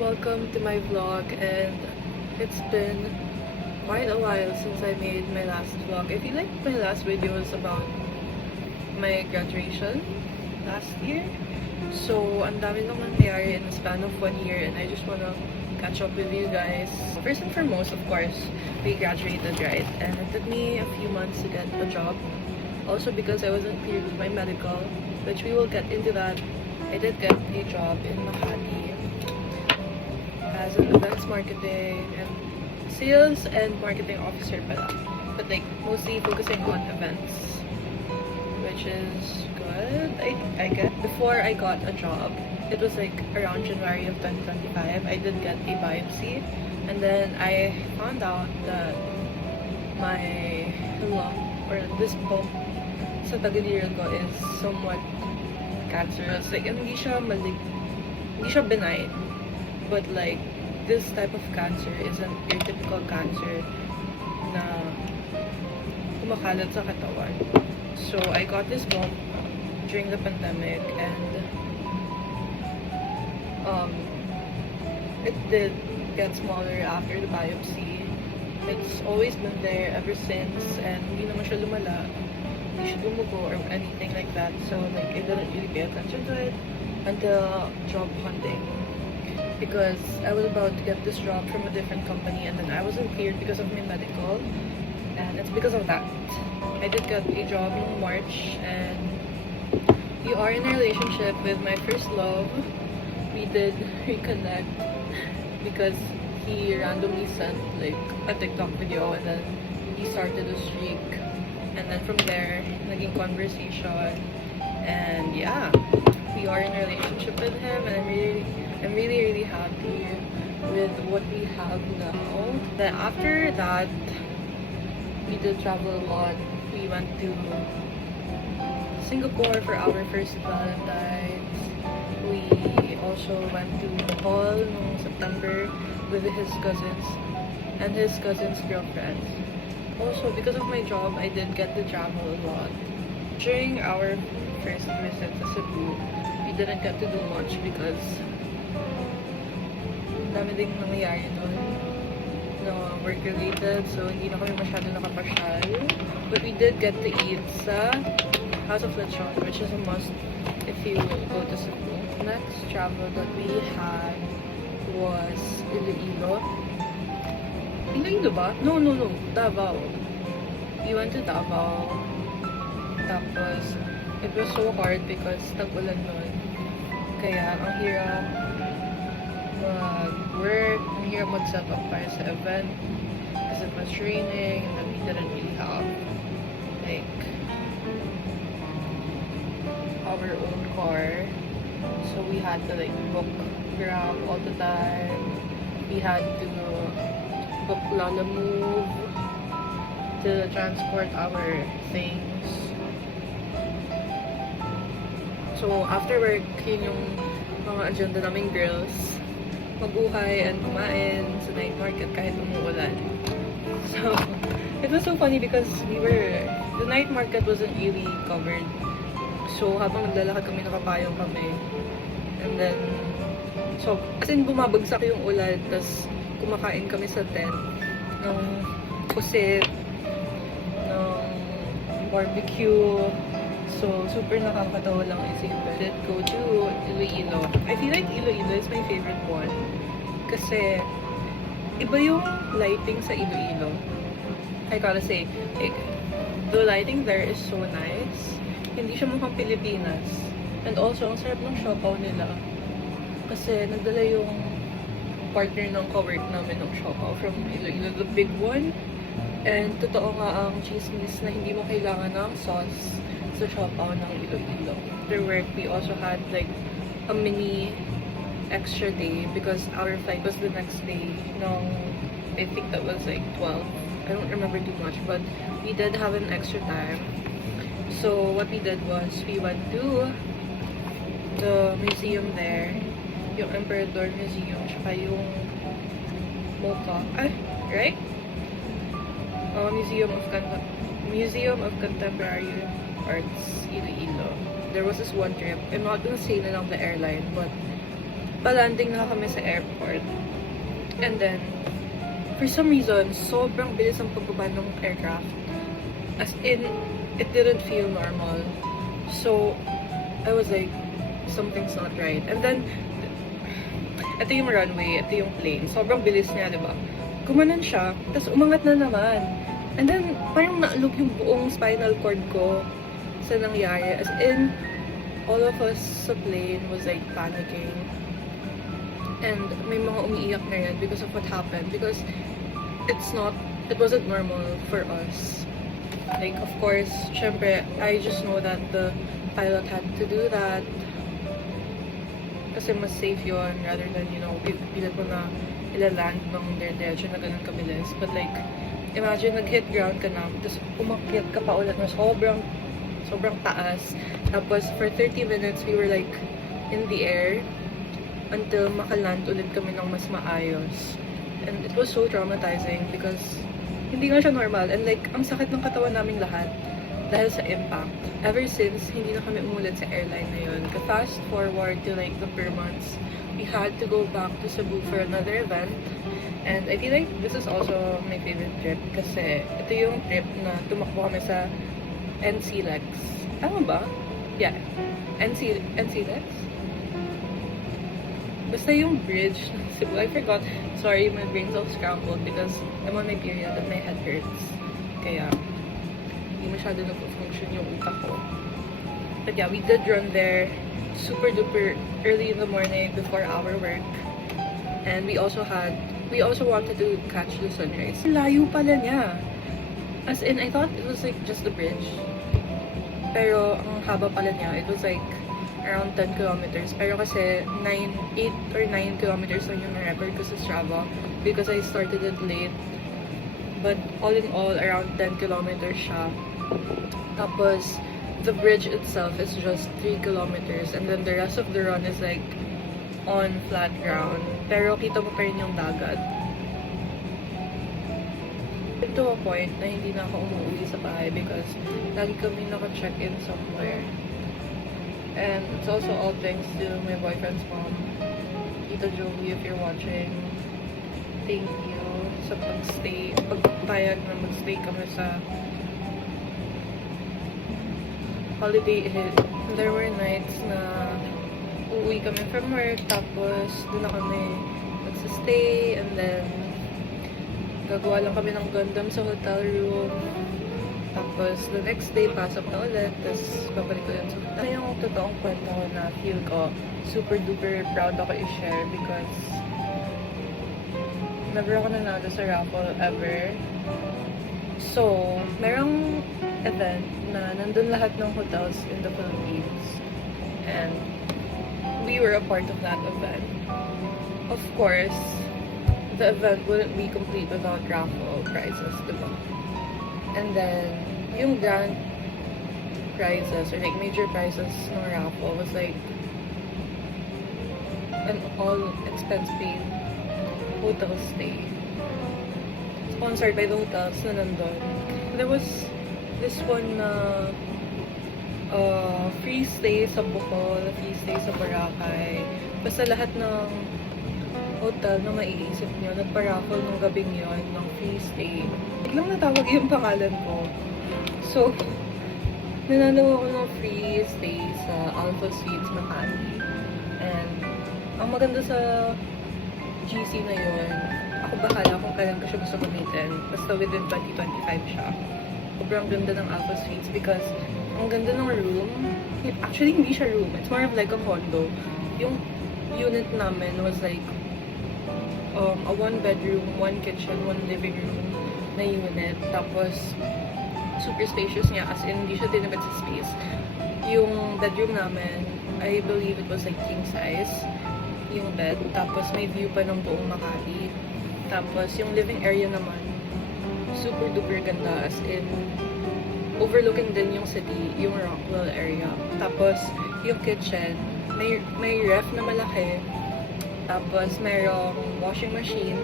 Welcome to my vlog, and it's been quite a while since I made my last vlog. I feel like my last video was about my graduation last year. So, ang dami nang nangyari in the span of 1 year, and I just wanna catch up with you guys. First and foremost, of course, we graduated, right? And it took me a few months to get a job. Also because I wasn't cleared with my medical, which we will get into that. I did get a job in Makati as an events marketing and sales and marketing officer pala. But like mostly focusing on events, which is good. I get before I got a job, it was like around January of 2025. I did get a biopsy, and then I found out that my lung or this bump sa tagiliran ko is somewhat cancerous. Like hindi siya benign, but like this type of cancer is an atypical cancer na kumakalat sa katawan. So I got this bump during the pandemic, and it did get smaller after the biopsy. It's always been there ever since, and hindi naman siya lumala, hindi siya dumugo or anything like that. So like I didn't really pay attention to it until job hunting, because I was about to get this job from a different company, and then I wasn't cleared because of my medical, and it's because of that. I did get a job in March, and we are in a relationship with my first love. We did reconnect because he randomly sent like a TikTok video, and then he started a streak, and then from there naging conversation, and yeah, we are in a relationship with him, and I'm really happy with what we have now. Then after that, we did travel a lot. We went to Singapore for our first Valentine's. We also went to Bohol in September with his cousins and his cousins' girlfriends. Also, because of my job, I did get to travel a lot. During our first visit to Cebu, we didn't get to do much because dami ding nangyayari doon na work-related, so hindi na kami masyado nakapasyal. But we did get to eat sa House of Lechon, which is a must if you go to Cebu. Next travel that we had was Iloilo. Iloilo ba? No. Davao. We went to Davao. Tapos, it was so hard because tag-ulan nun. Kaya, ang hirap mag-work, ang hirap mag-set up para sa event kasi it was raining, and then we didn't really have like our own car, so we had to like book Grab all the time. We had to book Lalamove to transport our things. So after work, yun yung mga agenda naming girls, maguhay and kumain sa night market kahit umuulan. So, it was so funny because the night market wasn't really covered. So, habang naglalakad kami, nakapayong kami. And then, so, as in bumabagsak yung ulan, tas kumakain kami sa tent ng pusit, ng barbecue. So, super nakakatawa lang isipin. Let's go to Iloilo. I feel like Iloilo is my favorite one. Kasi, iba yung lighting sa Iloilo. I gotta say, like, the lighting there is so nice. Hindi siya mukhang Pilipinas. And also, ang sarap ng siopaw nila. Kasi, nagdala yung partner ng co-work namin ng siopaw from Iloilo, the big one. And totoo nga ang chismis na hindi mo kailangan ng sauce sa siopaw ng Iloilo. After work, we also had like a mini extra day because our flight was the next day. No, I think that was like 12. I don't remember too much, but we did have an extra time. So what we did was we went to the museum there, yung Emperador Museum, tsaka yung MOCA, right? Museum of Contemporary Arts, Iloilo. There was this one trip. I'm not gonna say na lang the airline, but palanding na kami sa airport. And then, for some reason, sobrang bilis ang pagbaba ng aircraft. As in, it didn't feel normal. So, I was like, something's not right. And then, ito yung runway, ito yung plane. Sobrang bilis niya, di ba? Gumanon siya, tapos umangat na naman. And then, parang naalog yung buong spinal cord ko sa nangyari. As in, all of us sa plane was like panicking. And may mga umiiyak na yan because of what happened. Because it wasn't normal for us. Like, of course, syempre, I just know that the pilot had to do that. Kasi mas safe yun rather than, pipilit mo na ilaland ng diretso na ganun kabilis. But like, imagine nag-hit ground ka na, tapos umakyat ka pa ulit na sobrang taas. Tapos, for 30 minutes, we were like in the air until makaland ulit kami ng mas maayos. And it was so traumatizing because hindi nga siya normal. And like, ang sakit ng katawan naming lahat dahil sa impact. Ever since, hindi na kami umulit sa airline na yun. Fast forward to like the per months, we had to go back to Cebu for another event. And I feel like this is also my favorite trip kasi ito yung trip na tumakbo kami sa NCLEX. Tama ba? Yeah. NCLEX? Basta yung bridge ng Cebu. I forgot. Sorry, my brain's all scrambled because I'm on my period and my head hurts. Kaya, hindi masyado nag-function yung utak ko. But yeah, we did run there super duper early in the morning before our work. And we also wanted to catch the sunrise. Layo pala niya. As in, I thought it was like just the bridge. Pero ang haba pala niya, it was like around 10 kilometers. Pero kasi 8 or 9 kilometers lang yung na-record ko sa Strava because I started it late. But all in all, around 10 kilometers siya. Tapos, the bridge itself is just 3 kilometers. And then the rest of the run is like on flat ground. Pero kita mo pa rin yung dagat. To a point na hindi na ako umuwi sa bahay because lagi kami naka-check-in somewhere. And it's also all thanks to my boyfriend's mom, Tita Joey, if you're watching. Thank you sa pagpayag na magstay kami sa Holiday Inn. There were nights na uuwi kami from work, tapos doon na kami magsistay, and then gagawa lang kami ng Gundam sa hotel room. Tapos, the next day, pasok na ulit. Tapos, babalik ko yun sa hotel. Yung totoong kwento ko na feel ko, super duper proud ako i-share because never ako nanalo sa raffle ever. So, merong event na nandun lahat ng hotels in the Philippines. And we were a part of that event. Of course, the event wouldn't be complete without raffle prizes, diba? And then, yung grand prizes, or like major prizes ng raffle was like an all-expense paid hotel stay. Sponsored by the hotels na nandun. There was this one na free stay sa Bohol, free stay sa Boracay. Basta lahat ng hotel na maiisip nyo, nagpa-raffle nung gabing yon ng free stay. Biglang natawag yung pangalan ko. So, nanalo ako ng free stay sa Alpha Suites Makati. And, ang maganda sa GC na yun, ako bahala kung kailan ko siya gusto gamitin. Basta within 2025 siya. Sobrang ganda ng Alpha Suites because ang ganda ng room. Actually, hindi siya room. It's more of like a condo. Yung unit namin was like a 1-bedroom, 1 kitchen, 1 living room na unit. Tapos, super spacious niya as in hindi siya tinipid sa space. Yung bedroom namin, I believe it was like king size yung bed. Tapos, may view pa ng buong Makati. Tapos, yung living area naman, super duper ganda as in overlooking din yung city, yung Rockwell area. Tapos, yung kitchen, may ref na malaki. Tapos, mayroong washing machine,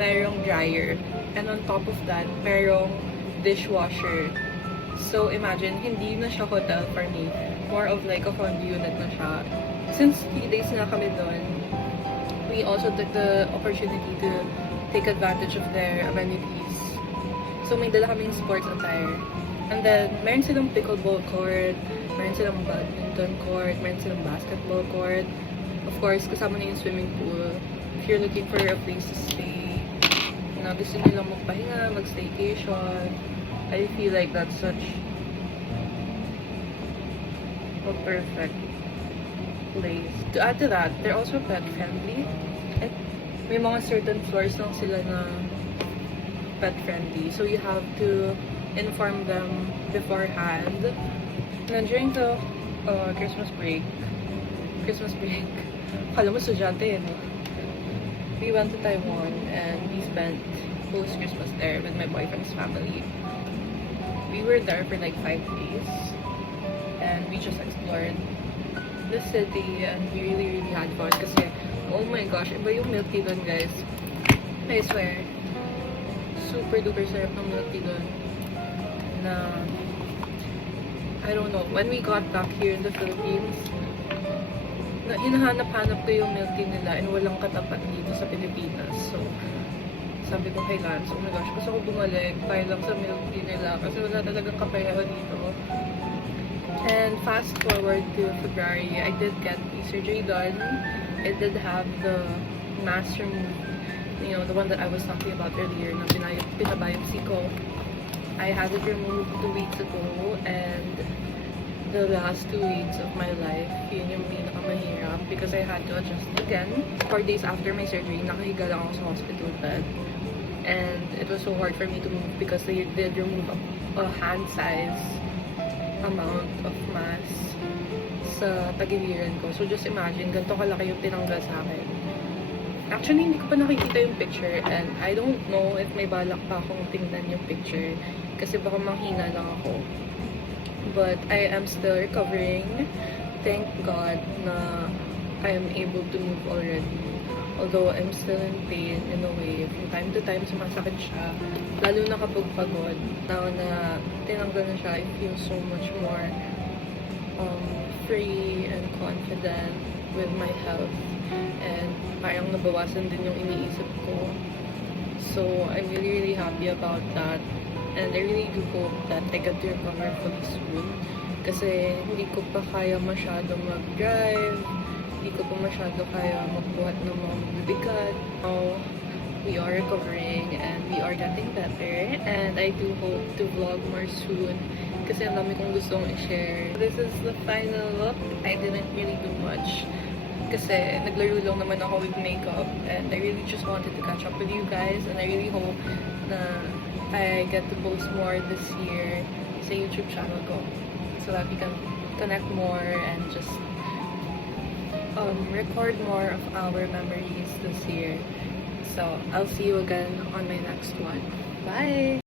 mayroong dryer. And on top of that, mayroong dishwasher. So, imagine, hindi na siya hotel for me. More of like a condo unit na siya. Since 3 days na kami doon, we also took the opportunity to take advantage of their amenities. So may dala kaming sports attire. And then, meron silang pickleball court, meron silang badminton court, meron silang basketball court. Of course, kasama na yung swimming pool. If you're looking for a place to stay, na gusto nilang magpahinga, mag-staycation, I feel like that's such a perfect place. To add to that, they're also pet friendly. At may mga certain floors lang sila na pet friendly. So you have to inform them beforehand. And then during the Christmas break, kala mo estudyante eh, no? We went to Taiwan and we spent post-Christmas there with my boyfriend's family. We were there for like 5 days and we just explored the city and we really had fun kasi oh my gosh, iba yung milk tea dun, guys. I swear, super duper sarap ng milk tea dun. Na I don't know, when we got back here in the Philippines, na hinahanap-hanap ko yung milk tea nila and walang katapat dito sa Pilipinas. So, sabi ko kay Lance, oh my gosh, gusto ko bumalik para lang sa milk tea nila kasi wala talagang kapareho dito. And fast forward to February, I did get the surgery done. I did have the mass removed, you know, the one that I was talking about earlier na pinabiopsy ko. I had it removed 2 weeks ago, and the last 2 weeks of my life, yun yung pinakamahirap because I had to adjust again. 4 days after my surgery, nakahiga lang ako sa hospital bed. And it was so hard for me to move because they did remove a hand size amount of mass sa tagiliran ko. So just imagine, ganito kalaki yung tinanggal sa akin. Actually, hindi ko pa nakikita yung picture and I don't know if may balak pa akong tingnan yung picture kasi baka manghina lang ako. But I am still recovering. Thank God na I am able to move already. Although I'm still in pain in a way. From time to time, sumasakit siya. Lalo na kapag pagod. Now na tinanggal na siya, I feel so much more free and confident with my health. And parang nabawasan din yung iniisip ko. So, I'm really happy about that. And I really do hope that I get to recover fully soon. Kasi hindi ko pa kaya masyado mag-drive. Hindi ko pa masyado kaya magbuhat ng mga bibigat. Now, we are recovering and we are getting better. And I do hope to vlog more soon. Kasi ang dami kong gustong i-share. This is the final look. I didn't really do much. Kasi naglaro lang naman ako with makeup. And I really just wanted to catch up with you guys. And I really hope na I get to post more this year sa YouTube channel ko. So that we can connect more and just record more of our memories this year. So I'll see you again on my next one. Bye!